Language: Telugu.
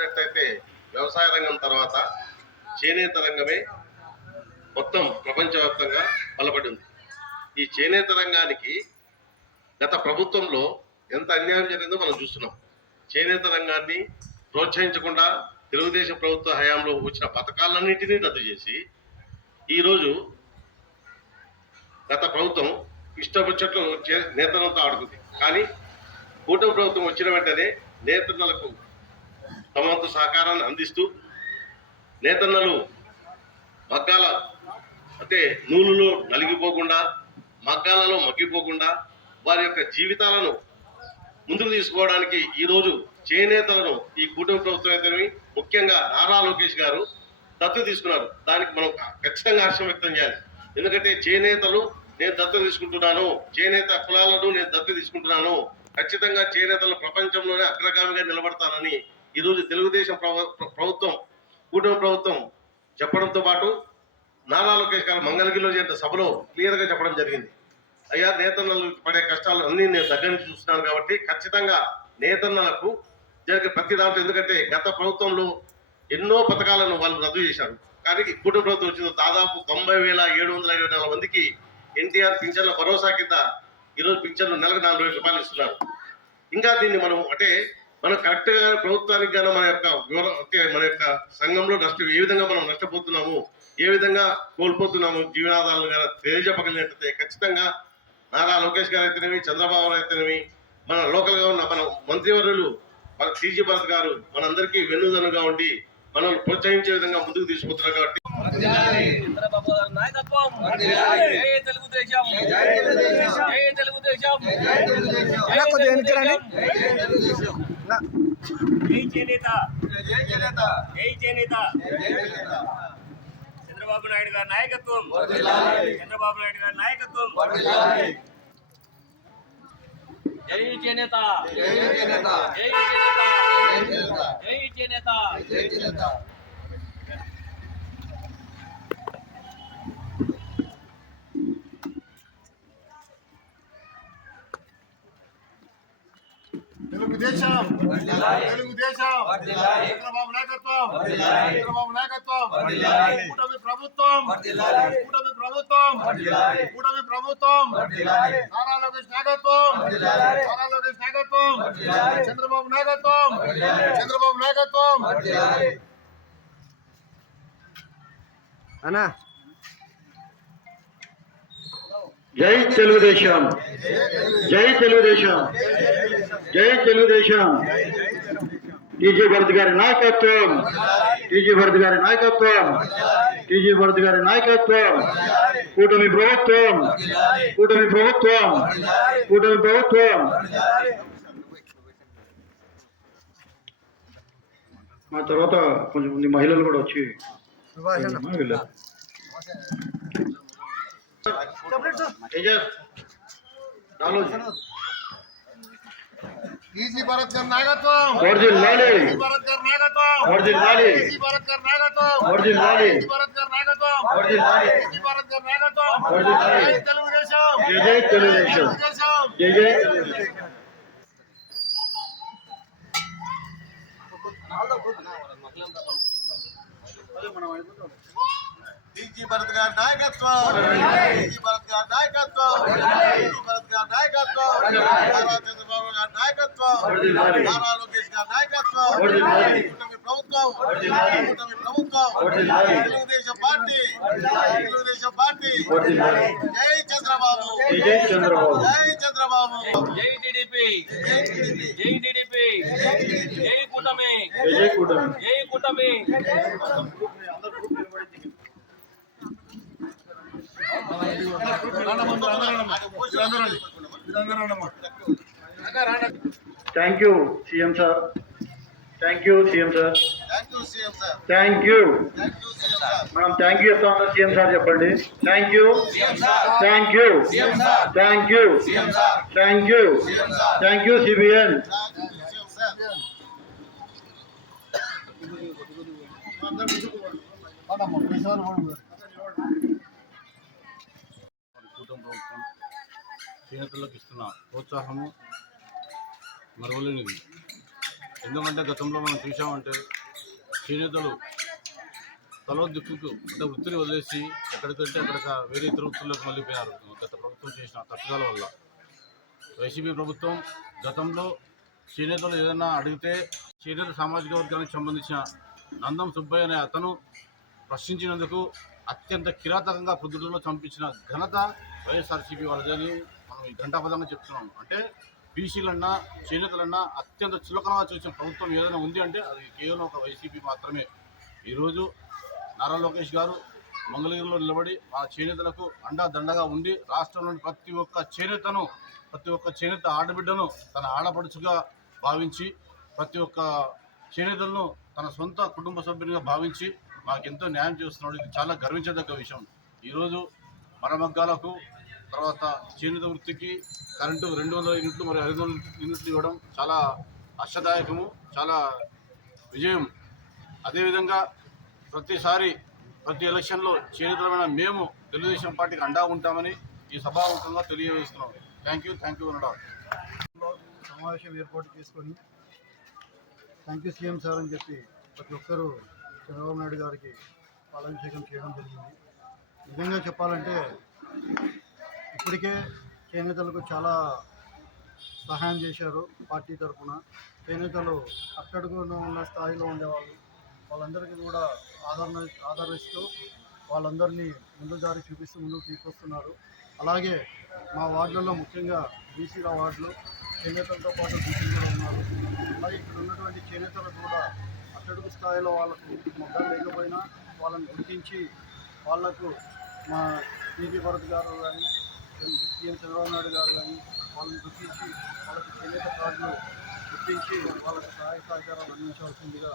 చూసినట్టయితే వ్యవసాయ రంగం తర్వాత చేనేత రంగమే మొత్తం ప్రపంచవ్యాప్తంగా బలపడింది ఈ చేనేత రంగానికి గత ప్రభుత్వంలో ఎంత అన్యాయం జరిగిందో మనం చూస్తున్నాం. చేనేత రంగాన్ని ప్రోత్సహించకుండా తెలుగుదేశం ప్రభుత్వ హయాంలో వచ్చిన పథకాలన్నింటినీ రద్దు చేసి ఈరోజు గత ప్రభుత్వం ఇష్టపచ్చట్లు చే- నేతలతో ఆడుకుంది. కానీ కూటమి ప్రభుత్వం వచ్చిన వెంటనే నేతలకు తమ వంతు సహకారాన్ని అందిస్తూ నేతన్నలు మగ్గాల అంటే నూలులో నలిగిపోకుండా మగ్గాలలో మగ్గిపోకుండా వారి యొక్క జీవితాలను ముందుకు తీసుకోవడానికి ఈరోజు చేనేతలను ఈ కూటమి ప్రభుత్వం అయితేనేమి ముఖ్యంగా నారా లోకేష్ గారు దత్తు తీసుకున్నారు. దానికి మనం ఖచ్చితంగా హర్షం వ్యక్తం చేయాలి. ఎందుకంటే చేనేతలు నేను దత్తు తీసుకుంటున్నాను చేనేత కులాలను నేను దత్తు తీసుకుంటున్నాను ఖచ్చితంగా చేనేతలు ప్రపంచంలోనే అగ్రగామిగా నిలబడతానని ఈరోజు తెలుగుదేశం ప్రభుత్వం కూటమి ప్రభుత్వం చెప్పడంతో పాటు నారా లోకేష్ గారు మంగళగిరిలో జరిగిన సభలో క్లియర్గా చెప్పడం జరిగింది. అయ్యా నేతన్నలు పడే కష్టాలు అన్నీ నేను దగ్గర నుంచి చూస్తున్నాను కాబట్టి ఖచ్చితంగా నేతన్నలకు జరిగే ప్రతి దాంట్లో ఎందుకంటే గత ప్రభుత్వంలో ఎన్నో పథకాలను వాళ్ళు రద్దు చేశారు. కానీ కూటమి ప్రభుత్వం వచ్చిన దాదాపు తొంభై వేల ఏడు వందల ఇరవై నాలుగు మందికి ఎన్టీఆర్ పింఛన్ల భరోసా కింద ఈరోజు పింఛన్లు నెలకు నాలుగు వేల రూపాయలు ఇస్తున్నారు. ఇంకా దీన్ని మనం అంటే మనం కరెక్ట్గా ప్రభుత్వానికి గాను మన యొక్క వివరం మన యొక్క సంఘంలో నష్టం ఏ విధంగా మనం నష్టపోతున్నాము ఏ విధంగా కోల్పోతున్నాము జీవనాధారాలు గారు తెలియజెప్పగలిగినట్లయితే ఖచ్చితంగా నారా లోకేష్ గారు అయితేనేమి చంద్రబాబు నాయుడు అయితేనేమి మన లోకల్గా ఉన్న మన మంత్రివర్యులు మన టీజీ భరత్ గారు మనందరికీ వెన్నుదనుగా ఉండి మనల్ని ప్రోత్సహించే విధంగా ముందుకు తీసుకుపోతున్నారు కాబట్టి. చంద్రబాబు గారి నాయకత్వం. జై తెలుగుదేశం. జై వెనక్కి జై చేనేత జై చేనేత చంద్రబాబు నాయుడు గారి నాయకత్వం. చంద్రబాబు నాయుడు గారి నాయకత్వం. జై చేనేత జై చేనేత జై చేనేత తెలుగుదేశం తెలుగుదేశం. చంద్రబాబు నాయకత్వం. చంద్రబాబు నాయకత్వం. కూటమి ప్రభుత్వం. కూటమి ప్రభుత్వం. కూటమి ప్రభుత్వం. నారా లోకేష్ నాయకత్వం. నారా లోకేష్ నాయకత్వం. చంద్రబాబు నాయకత్వం. చంద్రబాబు నాయకత్వం. అన్నా. జై తెలుగుదేశం. జై తెలుగుదేశం. జై తెలుగుదేశం టీజీ భరత్ గారి నాయకత్వం టీజీ భరత్ గారి నాయకత్వం టీజీ భరత్ గారి నాయకత్వం కూటమి ప్రభుత్వం కూటమి ప్రభుత్వం కూటమి ప్రభుత్వం మా తర్వాత కొంచెం మంది మహిళలు కూడా వచ్చి వెళ్ళారు తేజస్ నాలుగు ఈజీ భారత్ గారి నాయకత్వం వర్జిల్ లాలి ఈజీ భారత్ గారి నాయకత్వం వర్జిల్ లాలి ఈజీ భారత్ గారి నాయకత్వం వర్జిల్ లాలి ఈజీ భారత్ గారి నాయకత్వం వర్జిల్ లాలి ఈజీ భారత్ గారి నాయకత్వం వర్జిల్ లాలి జై తెలుగుదేశం జై జై తెలుగుదేశం తెలుగుదేశం జై జై తెలుగుదేశం టీజీ భరత్ గారి నాయకత్వం టీజీ భరత్ గారి నాయకత్వం టీజీ భరత్ గారి నాయకత్వం నారా చంద్రబాబు గారి నాయకత్వం నారా లోకేష్ గారి నాయకత్వం కూటమి ప్రభుత్వం కూటమి ప్రభుత్వం తెలుగుదేశం పార్టీ తెలుగుదేశం పార్టీ జై చంద్రబాబు జై జై చంద్రబాబు జై చంద్రబాబు జై టీడీపీ జై టీడీపీ జై టీడీపీ జై కూటమి జై జై కూటమి జై కూటమి thank you CM sir thank you CM sir thank you thank you sir మనం థ్యాంక్ యూ చెప్తా ఉన్నాం సీఎం సార్ చెప్పండి thank you thank you thank you thank you thank you CBN మనం చేనేతలకు ఇస్తున్న ప్రోత్సాహము మరవలేనిది. ఎందుకంటే గతంలో మనం చూసామంటే చేనేతలు తలో దిక్కుకు అంటే వృత్తిని వదిలేసి ఎక్కడికంటే అక్కడ వేరే ఇతర వృత్తుల్లోకి మళ్ళీపోయారు గత ప్రభుత్వం చేసిన తప్పుదాల వల్ల. వైసీపీ ప్రభుత్వం గతంలో చేనేతలు ఏదైనా అడిగితే చేనేత సామాజిక వర్గానికి సంబంధించిన నందం సుబ్బయ్య అనే అతను ప్రశ్నించినందుకు అత్యంత కిరాతకంగా పొద్దుటలో చంపించిన ఘనత వైఎస్ఆర్సీపీ వాళ్ళదని ఘంటాపదంగా చెప్తున్నాం. అంటే బీసీలన్నా చేనేతలన్నా అత్యంత చులకనగా చూసిన ప్రభుత్వం ఏదైనా ఉంది అంటే అది కేవలం ఒక వైసీపీ మాత్రమే. ఈరోజు నారా లోకేష్ గారు మంగళగిరిలో నిలబడి మా చేనేతలకు అండా దండగా ఉండి రాష్ట్రంలోని ప్రతి ఒక్క చేనేతను ప్రతి ఒక్క చేనేత ఆడబిడ్డను తన ఆడపడుచుగా భావించి ప్రతి ఒక్క చేనేతలను తన సొంత కుటుంబ సభ్యునిగా భావించి మాకెంతో న్యాయం చేస్తున్నాడు. ఇది చాలా గర్వించదగ్గ విషయం. ఈరోజు మరమగ్గాలకు తర్వాత చేనేత వృత్తికి కరెంటు రెండు వందల యూనిట్లు మరియు ఐదు వందల యూనిట్లు ఇవ్వడం చాలా హర్షదాయకము చాలా విజయం. అదేవిధంగా ప్రతిసారి ప్రతి ఎలక్షన్లో చేనేతలమైన మేము తెలుగుదేశం పార్టీకి అండా ఉంటామని ఈ సభాముఖంగా తెలియజేస్తున్నాం. థ్యాంక్ యూ థ్యాంక్ యూ సమావేశం ఏర్పాటు చేసుకొని థ్యాంక్ యూ సీఎం సార్ అని చెప్పి ప్రతి ఒక్కరూ చంద్రబాబు నాయుడు గారికి పాలాభిషేకం చేయడం జరిగింది. నిజంగా చెప్పాలంటే ఇప్పటికే చేనేతలకు చాలా సహాయం చేశారు పార్టీ తరఫున. చేనేతలు అట్టడుగున ఉన్న స్థాయిలో ఉండేవాళ్ళు. వాళ్ళందరికీ కూడా ఆదరణ ఆదరిస్తూ వాళ్ళందరినీ ముందు దారి చూపిస్తూ ముందుకు తీసుకొస్తున్నారు. అలాగే మా వార్డులలో ముఖ్యంగా బీసీల వార్డులు చేనేతలతో పాటు బీసీలు కూడా ఉన్నారు. అలాగే ఇక్కడ ఉన్నటువంటి చేనేతలకు కూడా అట్టడుగు స్థాయిలో వాళ్ళకు మొగ్గలు లేకపోయినా వాళ్ళని గుర్తించి వాళ్ళకు మా టీవీ భరత్ గారు కానీ సీఎం చంద్రబాబు నాయుడు గారు కానీ వాళ్ళని గుర్తించి వాళ్ళకి చేనేత కార్డులు గుర్తించి వాళ్ళకి సహాయ సహకారాలు అందించవలసిందిగా